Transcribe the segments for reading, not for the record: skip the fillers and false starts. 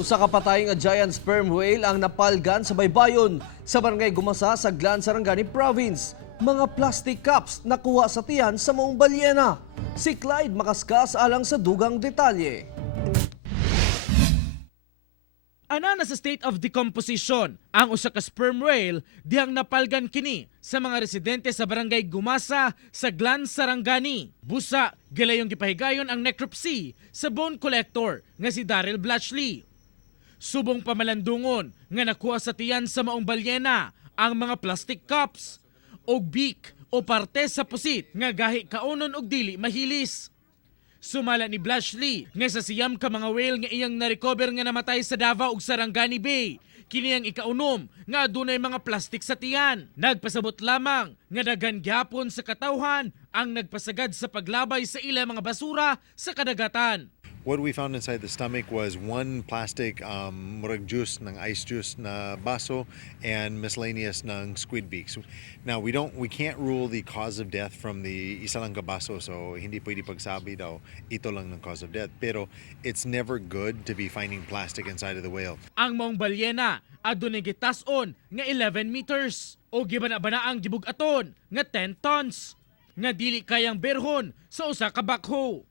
Usa ka patay nga giant sperm whale ang napalgan sa baybayon sa barangay Gumasa sa Glan, Sarangani Province. Mga plastic cups nakuha sa tiyan sa maong balyena. Si Clyde makaskas alang sa dugang detalye. Ana na sa state of decomposition ang usa ka sperm whale dihang napalgan kini sa mga residente sa barangay Gumasa sa Glan, Sarangani. Busa, gilayong gipahigayon ang necropsy sa bone collector nga si Daryl Blatchley. Subong pamalandungon nga nakuha sa tiyan sa maong balyena ang mga plastic cups og beak o parte sa pusit nga gahi kaunon og dili mahilis. Sumala ni Blatchley nga sa siyam ka mga whale nga iyang na-recover nga namatay sa Davao ug Sarangani Bay. Kini ang ikaunom nga adunay mga plastic sa tiyan. Nagpasabot lamang nga daghan gyapon sa katawhan ang nagpasagad sa paglabay sa ilang mga basura sa kadagatan. What we found inside the stomach was one plastic murag juice ng ice juice na baso and miscellaneous ng squid beaks. Now we can't rule the cause of death from the isa lang ka baso, so hindi pwede pagsabi daw ito lang ng cause of death. Pero it's never good to be finding plastic inside of the whale. Ang maong balyena adunay gitason nga 11 meters o gibana-bana ang gibug-aton nga 10 tons nga dili kayang berhon sa usa ka backhoe.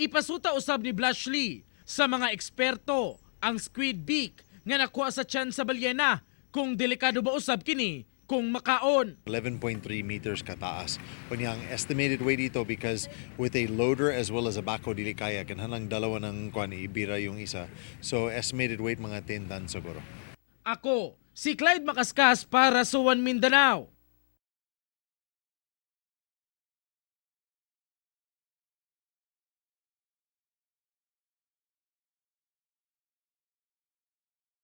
Ipasuta usab ni Blatchley sa mga eksperto ang squid beak nga nakuha sa tiyan sa balyena kung delikado ba usab kini kung makaon. 11.3 meters kataas. Kunya ang estimated weight dito because with a loader as well as a backhoe dili kaya kanhanang dalawa ng kuan ibira yung isa. So estimated weight mga 10 tons siguro. Ako, si Clyde Makaskas para sa One Mindanao.